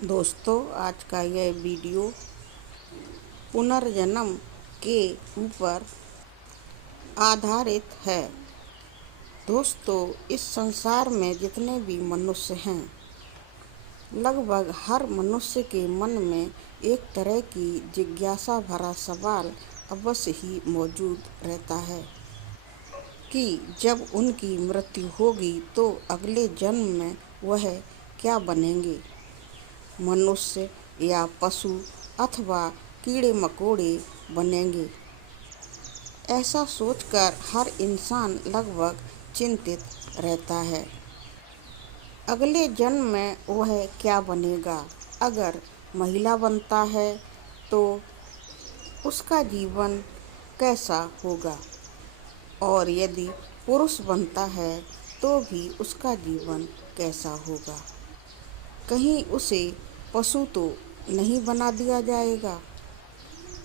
दोस्तों, आज का यह वीडियो पुनर्जन्म के ऊपर आधारित है। दोस्तों, इस संसार में जितने भी मनुष्य हैं, लगभग हर मनुष्य के मन में एक तरह की जिज्ञासा भरा सवाल अवश्य ही मौजूद रहता है कि जब उनकी मृत्यु होगी तो अगले जन्म में वह क्या बनेंगे, मनुष्य या पशु अथवा कीड़े मकोड़े बनेंगे। ऐसा सोचकर हर इंसान लगभग चिंतित रहता है। अगले जन्म में वह क्या बनेगा। अगर महिला बनता है तो उसका जीवन कैसा होगा, और यदि पुरुष बनता है तो भी उसका जीवन कैसा होगा। कहीं उसे पशु तो नहीं बना दिया जाएगा,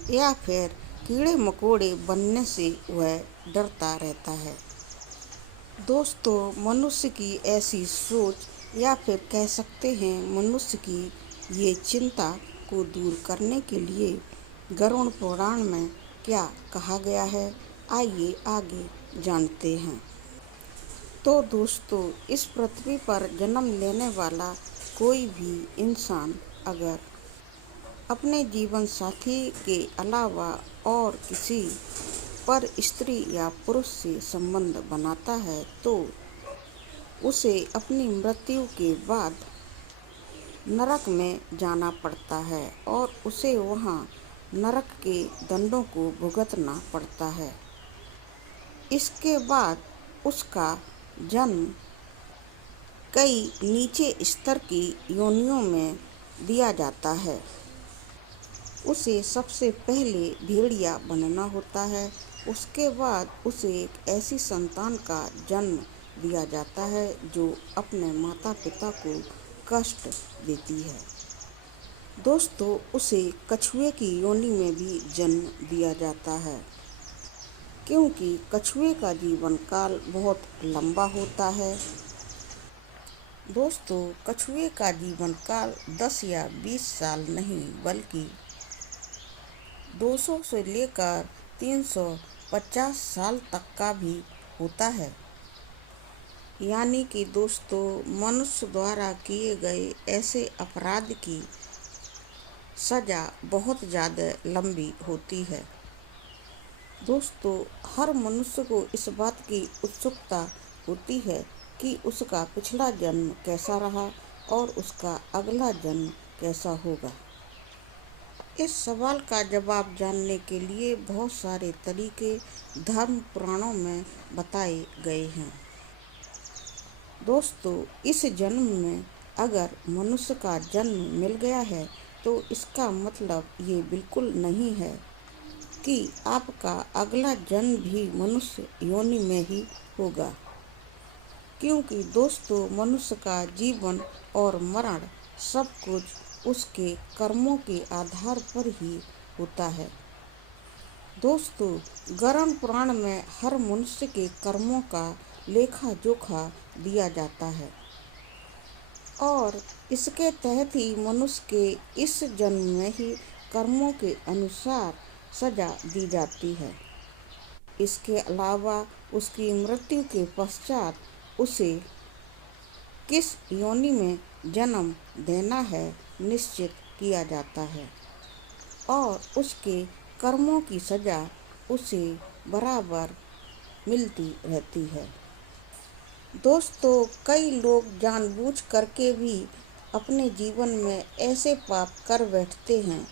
या फिर कीड़े मकोड़े बनने से वह डरता रहता है। दोस्तों, मनुष्य की ऐसी सोच, या फिर कह सकते हैं मनुष्य की ये चिंता को दूर करने के लिए गरुड़ पुराण में क्या कहा गया है, आइए आगे जानते हैं। तो दोस्तों, इस पृथ्वी पर जन्म लेने वाला कोई भी इंसान अगर अपने जीवन साथी के अलावा और किसी पर स्त्री या पुरुष से संबंध बनाता है तो उसे अपनी मृत्यु के बाद नरक में जाना पड़ता है और उसे वहाँ नरक के दंडों को भुगतना पड़ता है। इसके बाद उसका जन्म कई नीचे स्तर की योनियों में दिया जाता है। उसे सबसे पहले भेड़िया बनना होता है। उसके बाद उसे एक ऐसी संतान का जन्म दिया जाता है जो अपने माता पिता को कष्ट देती है। दोस्तों, उसे कछुए की योनि में भी जन्म दिया जाता है, क्योंकि कछुए का जीवन काल बहुत लंबा होता है। दोस्तों, कछुए का जीवन काल 10 या 20 साल नहीं बल्कि 200 से लेकर 350 साल तक का भी होता है। यानी कि दोस्तों, मनुष्य द्वारा किए गए ऐसे अपराध की सजा बहुत ज़्यादा लंबी होती है। दोस्तों, हर मनुष्य को इस बात की उत्सुकता होती है कि उसका पिछला जन्म कैसा रहा और उसका अगला जन्म कैसा होगा। इस सवाल का जवाब जानने के लिए बहुत सारे तरीके धर्म पुराणों में बताए गए हैं। दोस्तों, इस जन्म में अगर मनुष्य का जन्म मिल गया है तो इसका मतलब ये बिल्कुल नहीं है कि आपका अगला जन्म भी मनुष्य योनि में ही होगा, क्योंकि दोस्तों, मनुष्य का जीवन और मरण सब कुछ उसके कर्मों के आधार पर ही होता है। दोस्तों, गरुड़ पुराण में हर मनुष्य के कर्मों का लेखा जोखा दिया जाता है और इसके तहत ही मनुष्य के इस जन्म में ही कर्मों के अनुसार सजा दी जाती है। इसके अलावा उसकी मृत्यु के पश्चात उसे किस योनि में जन्म देना है निश्चित किया जाता है और उसके कर्मों की सजा उसे बराबर मिलती रहती है। दोस्तों, कई लोग जानबूझ करके भी अपने जीवन में ऐसे पाप कर बैठते हैं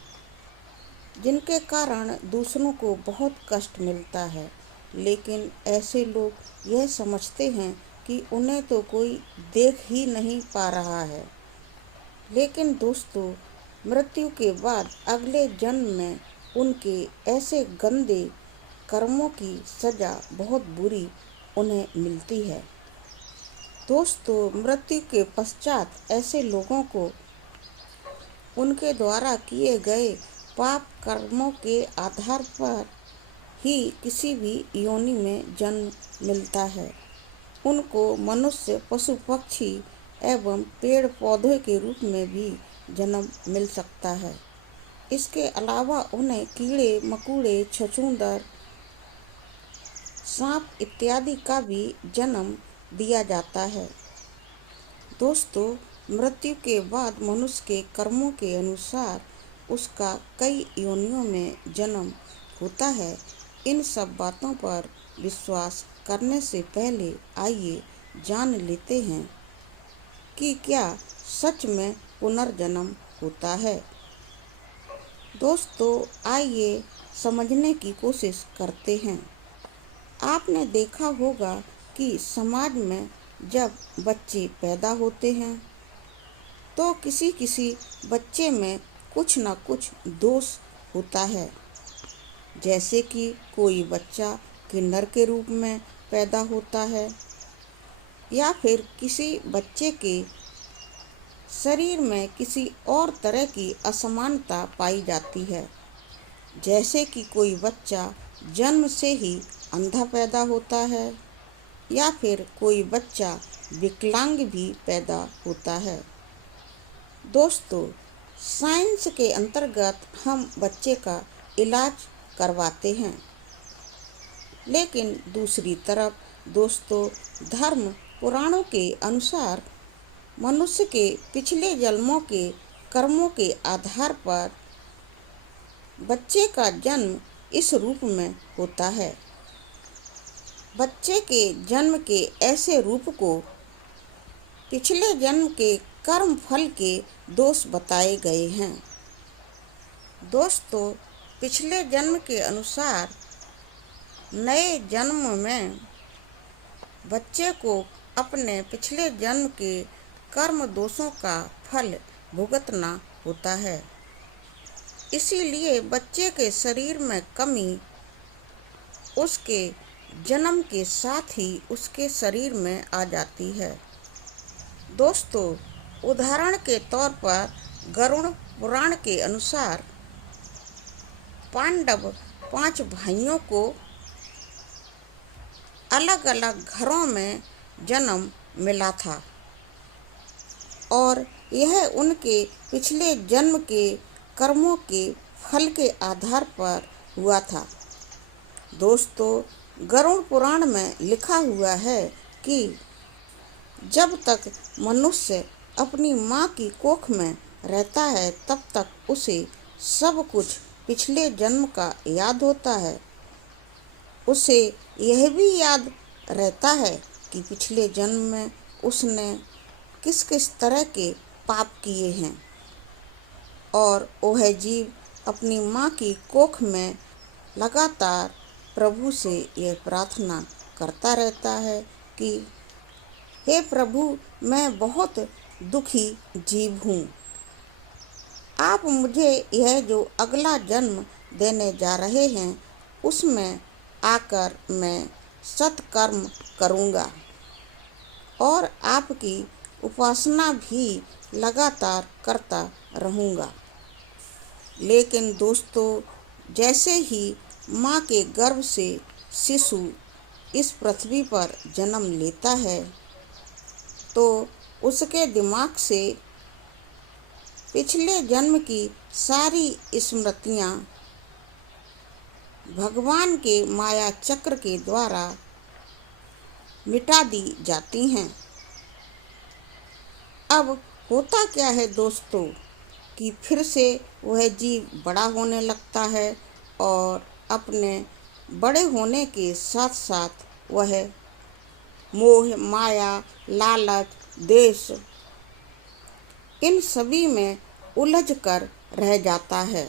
जिनके कारण दूसरों को बहुत कष्ट मिलता है, लेकिन ऐसे लोग यह समझते हैं कि उन्हें तो कोई देख ही नहीं पा रहा है। लेकिन दोस्तों, मृत्यु के बाद अगले जन्म में उनके ऐसे गंदे कर्मों की सजा बहुत बुरी उन्हें मिलती है। दोस्तों, मृत्यु के पश्चात ऐसे लोगों को उनके द्वारा किए गए पाप कर्मों के आधार पर ही किसी भी योनि में जन्म मिलता है। उनको मनुष्य, पशु पक्षी एवं पेड़ पौधे के रूप में भी जन्म मिल सकता है। इसके अलावा उन्हें कीड़े मकोड़े, छछूंदर, सांप इत्यादि का भी जन्म दिया जाता है। दोस्तों, मृत्यु के बाद मनुष्य के कर्मों के अनुसार उसका कई योनियों में जन्म होता है। इन सब बातों पर विश्वास करने से पहले आइए जान लेते हैं कि क्या सच में पुनर्जन्म होता है। दोस्तों, आइए समझने की कोशिश करते हैं। आपने देखा होगा कि समाज में जब बच्चे पैदा होते हैं तो किसी किसी बच्चे में कुछ न कुछ दोष होता है। जैसे कि कोई बच्चा किन्नर के रूप में पैदा होता है, या फिर किसी बच्चे के शरीर में किसी और तरह की असमानता पाई जाती है। जैसे कि कोई बच्चा जन्म से ही अंधा पैदा होता है, या फिर कोई बच्चा विकलांग भी पैदा होता है। दोस्तों, साइंस के अंतर्गत हम बच्चे का इलाज करवाते हैं, लेकिन दूसरी तरफ दोस्तों, धर्म पुराणों के अनुसार मनुष्य के पिछले जन्मों के कर्मों के आधार पर बच्चे का जन्म इस रूप में होता है। बच्चे के जन्म के ऐसे रूप को पिछले जन्म के कर्म फल के दोष बताए गए हैं। दोस्तों, पिछले जन्म के अनुसार नए जन्म में बच्चे को अपने पिछले जन्म के कर्म दोषों का फल भुगतना होता है। इसीलिए बच्चे के शरीर में कमी उसके जन्म के साथ ही उसके शरीर में आ जाती है। दोस्तों, उदाहरण के तौर पर गरुड़ पुराण के अनुसार पांडव 5 भाइयों को अलग अलग घरों में जन्म मिला था और यह उनके पिछले जन्म के कर्मों के फल के आधार पर हुआ था। दोस्तों, गरुड़ पुराण में लिखा हुआ है कि जब तक मनुष्य अपनी माँ की कोख में रहता है तब तक उसे सब कुछ पिछले जन्म का याद होता है। उसे यह भी याद रहता है कि पिछले जन्म में उसने किस किस तरह के पाप किए हैं, और वह जीव अपनी माँ की कोख में लगातार प्रभु से यह प्रार्थना करता रहता है कि हे प्रभु, मैं बहुत दुखी जीव हूँ। आप मुझे यह जो अगला जन्म देने जा रहे हैं उसमें आकर मैं सत्कर्म करूँगा और आपकी उपासना भी लगातार करता रहूँगा। लेकिन दोस्तों, जैसे ही माँ के गर्भ से शिशु इस पृथ्वी पर जन्म लेता है तो उसके दिमाग से पिछले जन्म की सारी स्मृतियाँ भगवान के माया चक्र के द्वारा मिटा दी जाती हैं। अब होता क्या है दोस्तों कि फिर से वह जीव बड़ा होने लगता है और अपने बड़े होने के साथ साथ वह मोह, माया, लालच, देश, इन सभी में उलझ कर रह जाता है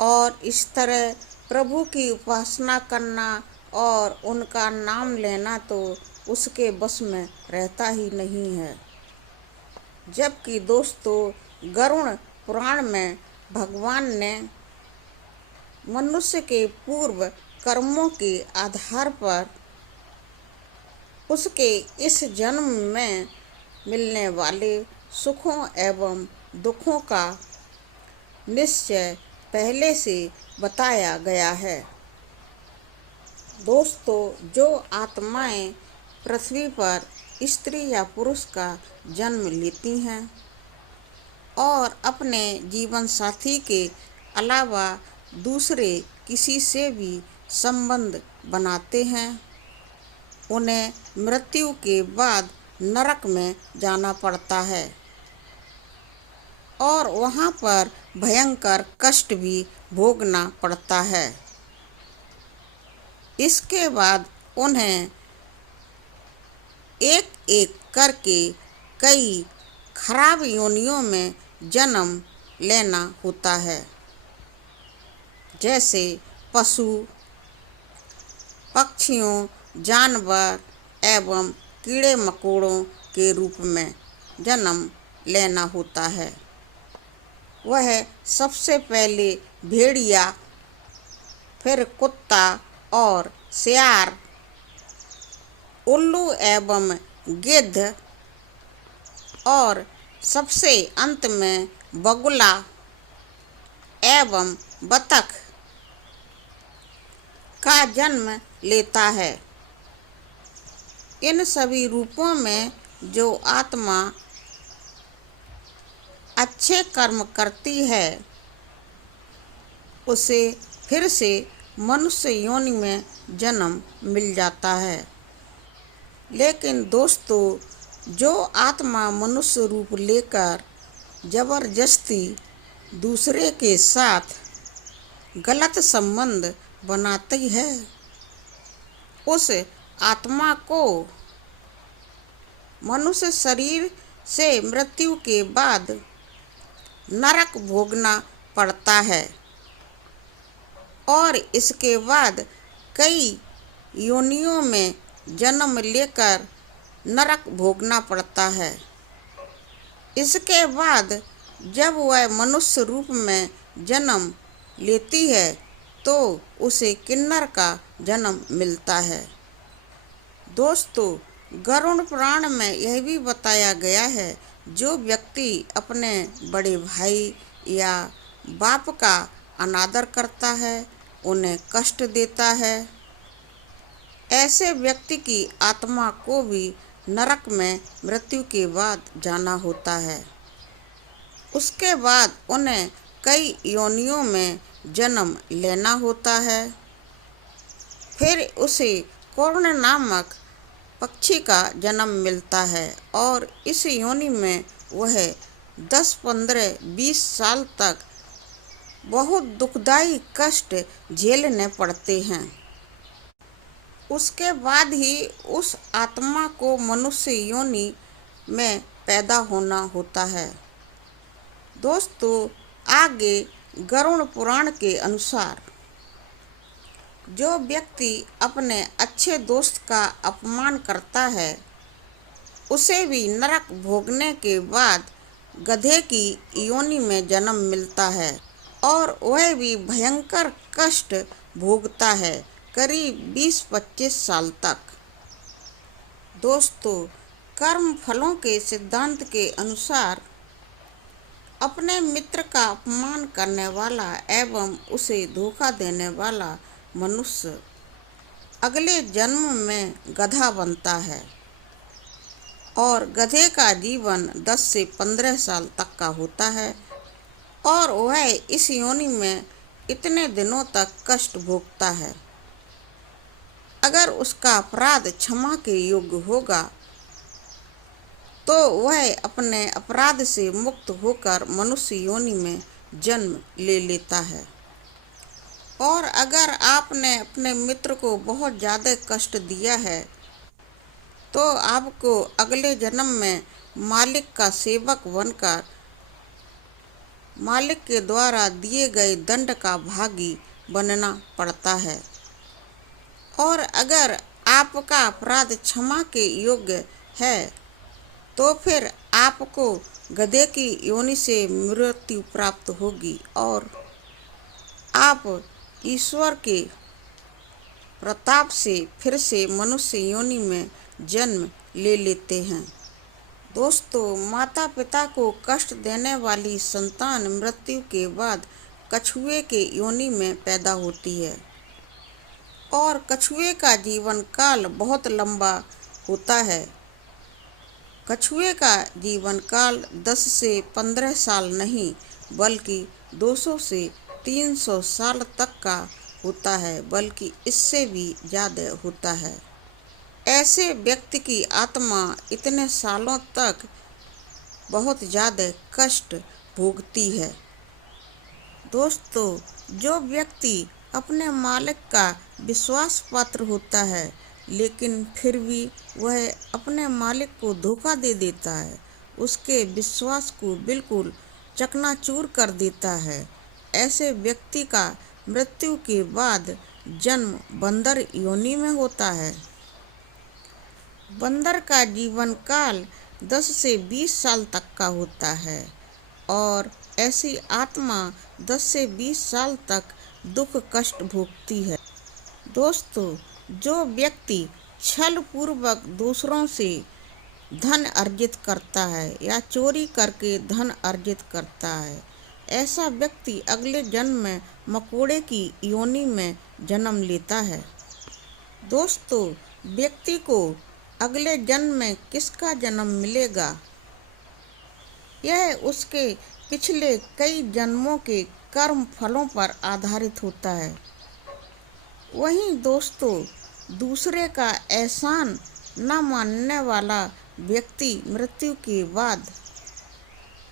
और इस तरह प्रभु की उपासना करना और उनका नाम लेना तो उसके बस में रहता ही नहीं है। जबकि दोस्तों, गरुड़ पुराण में भगवान ने मनुष्य के पूर्व कर्मों के आधार पर उसके इस जन्म में मिलने वाले सुखों एवं दुखों का निश्चय पहले से बताया गया है। दोस्तों, जो आत्माएं पृथ्वी पर स्त्री या पुरुष का जन्म लेती हैं और अपने जीवन साथी के अलावा दूसरे किसी से भी संबंध बनाते हैं, उन्हें मृत्यु के बाद नरक में जाना पड़ता है और वहाँ पर भयंकर कष्ट भी भोगना पड़ता है। इसके बाद उन्हें एक एक करके कई खराब योनियों में जन्म लेना होता है, जैसे पशु, पक्षियों, जानवर एवं कीड़े मकोड़ों के रूप में जन्म लेना होता है। वह सबसे पहले भेड़िया, फिर कुत्ता और सियार, उल्लू एवं गिद्ध और सबसे अंत में बगुला एवं बतख का जन्म लेता है। इन सभी रूपों में जो आत्मा अच्छे कर्म करती है उसे फिर से मनुष्य योनि में जन्म मिल जाता है। लेकिन दोस्तों, जो आत्मा मनुष्य रूप लेकर जबरदस्ती दूसरे के साथ गलत संबंध बनाती है, उस आत्मा को मनुष्य शरीर से मृत्यु के बाद नरक भोगना पड़ता है और इसके बाद कई योनियों में जन्म लेकर नरक भोगना पड़ता है। इसके बाद जब वह मनुष्य रूप में जन्म लेती है तो उसे किन्नर का जन्म मिलता है। दोस्तों, गरुड़ पुराण में यह भी बताया गया है, जो व्यक्ति अपने बड़े भाई या बाप का अनादर करता है, उन्हें कष्ट देता है, ऐसे व्यक्ति की आत्मा को भी नरक में मृत्यु के बाद जाना होता है। उसके बाद उन्हें कई योनियों में जन्म लेना होता है। फिर उसे कर्ण नामक पक्षी का जन्म मिलता है और इस योनि में वह 10, 15, 20 साल तक बहुत दुखदाई कष्ट झेलने पड़ते हैं। उसके बाद ही उस आत्मा को मनुष्य योनि में पैदा होना होता है। दोस्तों, आगे गरुड़ पुराण के अनुसार जो व्यक्ति अपने अच्छे दोस्त का अपमान करता है, उसे भी नरक भोगने के बाद गधे की योनि में जन्म मिलता है और वह भी भयंकर कष्ट भोगता है, करीब 20-25 साल तक। दोस्तों, कर्म फलों के सिद्धांत के अनुसार अपने मित्र का अपमान करने वाला एवं उसे धोखा देने वाला मनुष्य अगले जन्म में गधा बनता है और गधे का जीवन 10 से 15 साल तक का होता है और वह इस योनि में इतने दिनों तक कष्ट भोगता है। अगर उसका अपराध क्षमा के योग्य होगा तो वह अपने अपराध से मुक्त होकर मनुष्य योनि में जन्म ले लेता है। और अगर आपने अपने मित्र को बहुत ज़्यादा कष्ट दिया है तो आपको अगले जन्म में मालिक का सेवक बनकर मालिक के द्वारा दिए गए दंड का भागी बनना पड़ता है। और अगर आपका अपराध क्षमा के योग्य है तो फिर आपको गधे की योनि से मृत्यु प्राप्त होगी और आप ईश्वर के प्रताप से फिर से मनुष्य योनि में जन्म ले लेते हैं। दोस्तों, माता पिता को कष्ट देने वाली संतान मृत्यु के बाद कछुए के योनि में पैदा होती है और कछुए का जीवन काल बहुत लंबा होता है। कछुए का जीवन काल 10 से 15 साल नहीं बल्कि 200 से 300 साल तक का होता है, बल्कि इससे भी ज़्यादा होता है। ऐसे व्यक्ति की आत्मा इतने सालों तक बहुत ज़्यादा कष्ट भोगती है। दोस्तों, जो व्यक्ति अपने मालिक का विश्वास पात्र होता है लेकिन फिर भी वह अपने मालिक को धोखा दे देता है, उसके विश्वास को बिल्कुल चकनाचूर कर देता है, ऐसे व्यक्ति का मृत्यु के बाद जन्म बंदर योनि में होता है। बंदर का जीवन काल 10 से 20 साल तक का होता है और ऐसी आत्मा 10 से 20 साल तक दुख कष्ट भोगती है। दोस्तों, जो व्यक्ति छल पूर्वक दूसरों से धन अर्जित करता है या चोरी करके धन अर्जित करता है, ऐसा व्यक्ति अगले जन्म में मकोड़े की योनि में जन्म लेता है। दोस्तों, व्यक्ति को अगले जन्म में किसका जन्म मिलेगा, यह उसके पिछले कई जन्मों के कर्म फलों पर आधारित होता है। वहीं दोस्तों, दूसरे का एहसान न मानने वाला व्यक्ति मृत्यु के बाद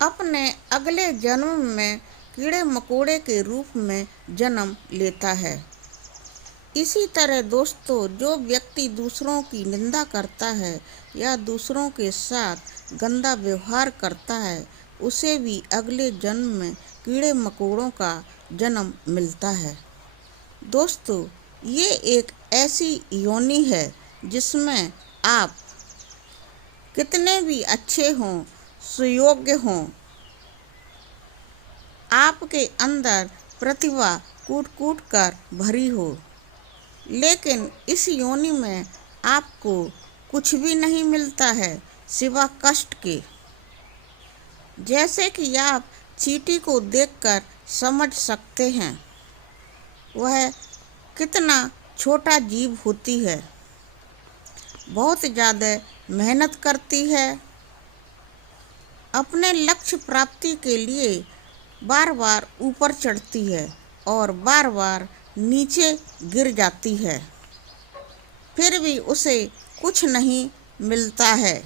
अपने अगले जन्म में कीड़े मकोड़े के रूप में जन्म लेता है। इसी तरह दोस्तों, जो व्यक्ति दूसरों की निंदा करता है या दूसरों के साथ गंदा व्यवहार करता है, उसे भी अगले जन्म में कीड़े मकोड़ों का जन्म मिलता है। दोस्तों, ये एक ऐसी योनि है जिसमें आप कितने भी अच्छे हों, सुयोग्य हों, आपके अंदर प्रतिभा कूट कूट कर भरी हो, लेकिन इस योनि में आपको कुछ भी नहीं मिलता है सिवा कष्ट के। जैसे कि आप चींटी को देखकर समझ सकते हैं, वह कितना छोटा जीव होती है, बहुत ज़्यादा मेहनत करती है, अपने लक्ष्य प्राप्ति के लिए बार बार ऊपर चढ़ती है और बार बार नीचे गिर जाती है, फिर भी उसे कुछ नहीं मिलता है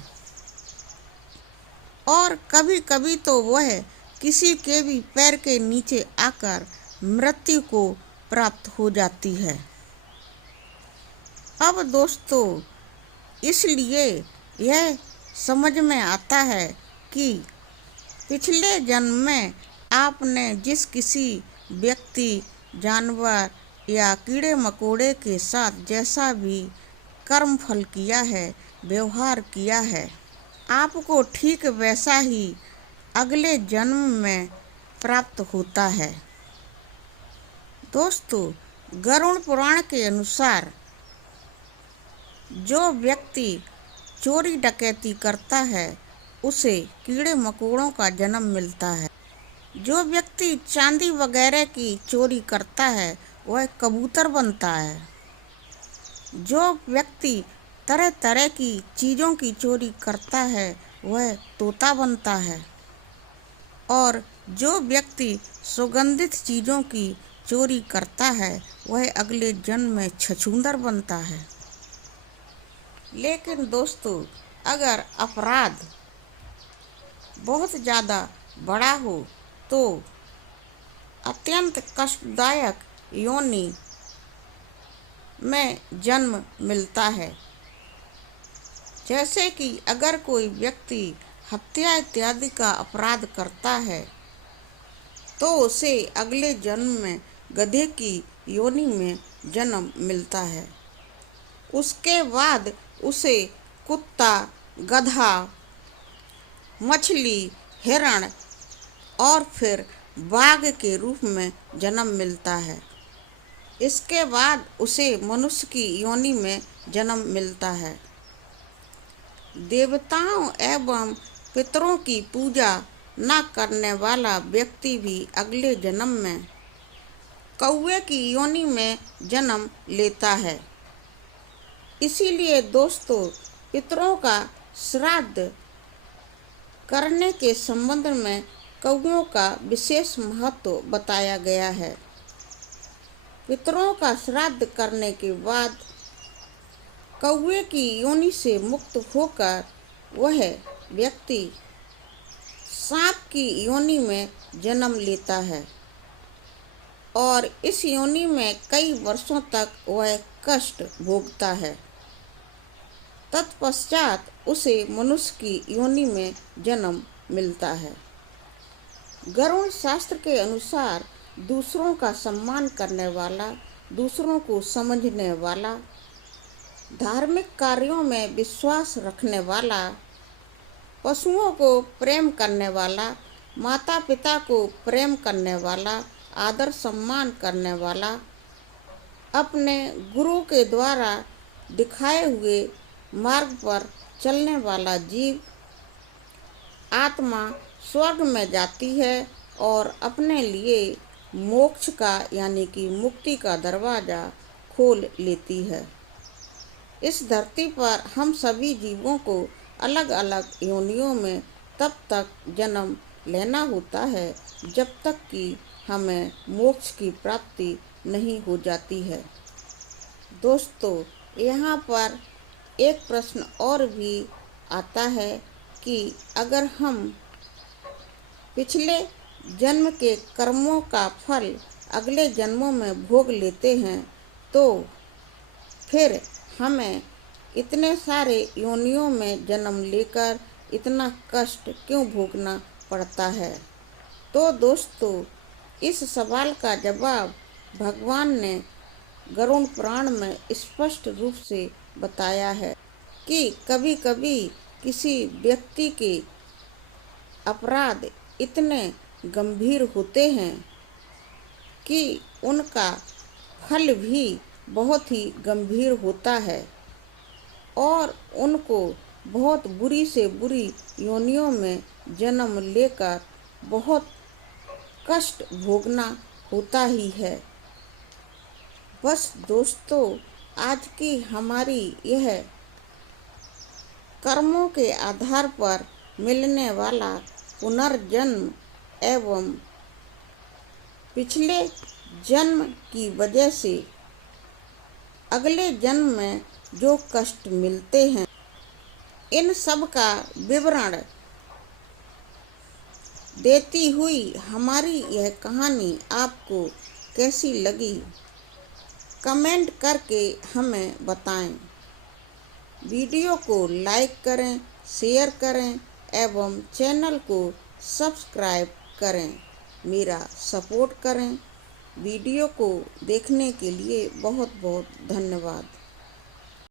और कभी कभी तो वह किसी के भी पैर के नीचे आकर मृत्यु को प्राप्त हो जाती है। अब दोस्तों, इसलिए यह समझ में आता है कि पिछले जन्म में आपने जिस किसी व्यक्ति, जानवर या कीड़े मकोड़े के साथ जैसा भी कर्म फल किया है, व्यवहार किया है, आपको ठीक वैसा ही अगले जन्म में प्राप्त होता है। दोस्तों, गरुड़ पुराण के अनुसार जो व्यक्ति चोरी डकैती करता है उसे कीड़े मकोड़ों का जन्म मिलता है। जो व्यक्ति चांदी वगैरह की चोरी करता है वह कबूतर बनता है। जो व्यक्ति तरह तरह की चीज़ों की चोरी करता है वह तोता बनता है और जो व्यक्ति सुगंधित चीज़ों की चोरी करता है वह अगले जन्म में छछूंदर बनता है। लेकिन दोस्तों, अगर अपराध बहुत ज़्यादा बड़ा हो तो अत्यंत कष्टदायक योनि में जन्म मिलता है। जैसे कि अगर कोई व्यक्ति हत्या इत्यादि का अपराध करता है तो उसे अगले जन्म में गधे की योनि में जन्म मिलता है। उसके बाद उसे कुत्ता, गधा, मछली, हिरण और फिर बाघ के रूप में जन्म मिलता है। इसके बाद उसे मनुष्य की योनि में जन्म मिलता है। देवताओं एवं पितरों की पूजा न करने वाला व्यक्ति भी अगले जन्म में कौवे की योनि में जन्म लेता है। इसीलिए दोस्तों, पितरों का श्राद्ध करने के संबंध में कौओं का विशेष महत्व बताया गया है। पितरों का श्राद्ध करने के बाद कौए की योनि से मुक्त होकर वह व्यक्ति सांप की योनि में जन्म लेता है और इस योनि में कई वर्षों तक वह कष्ट भोगता है। तत्पश्चात उसे मनुष्य की योनि में जन्म मिलता है। गरुड़ शास्त्र के अनुसार दूसरों का सम्मान करने वाला, दूसरों को समझने वाला, धार्मिक कार्यों में विश्वास रखने वाला, पशुओं को प्रेम करने वाला, माता पिता को प्रेम करने वाला, आदर सम्मान करने वाला, अपने गुरु के द्वारा दिखाए हुए मार्ग पर चलने वाला जीव आत्मा स्वर्ग में जाती है और अपने लिए मोक्ष का यानी कि मुक्ति का दरवाजा खोल लेती है। इस धरती पर हम सभी जीवों को अलग अलग योनियों में तब तक जन्म लेना होता है जब तक कि हमें मोक्ष की प्राप्ति नहीं हो जाती है। दोस्तों, यहाँ पर एक प्रश्न और भी आता है कि अगर हम पिछले जन्म के कर्मों का फल अगले जन्मों में भोग लेते हैं तो फिर हमें इतने सारे योनियों में जन्म लेकर इतना कष्ट क्यों भोगना पड़ता है। तो दोस्तों, इस सवाल का जवाब भगवान ने गरुड़ पुराण में स्पष्ट रूप से बताया है कि कभी कभी किसी व्यक्ति के अपराध इतने गंभीर होते हैं कि उनका फल भी बहुत ही गंभीर होता है और उनको बहुत बुरी से बुरी योनियों में जन्म लेकर बहुत कष्ट भोगना होता ही है। बस दोस्तों, आज की हमारी यह कर्मों के आधार पर मिलने वाला पुनर्जन्म एवं पिछले जन्म की वजह से अगले जन्म में जो कष्ट मिलते हैं, इन सब का विवरण देती हुई हमारी यह कहानी आपको कैसी लगी, कमेंट करके हमें बताएं। वीडियो को लाइक करें, शेयर करें एवं चैनल को सब्सक्राइब करें, मेरा सपोर्ट करें। वीडियो को देखने के लिए बहुत बहुत धन्यवाद।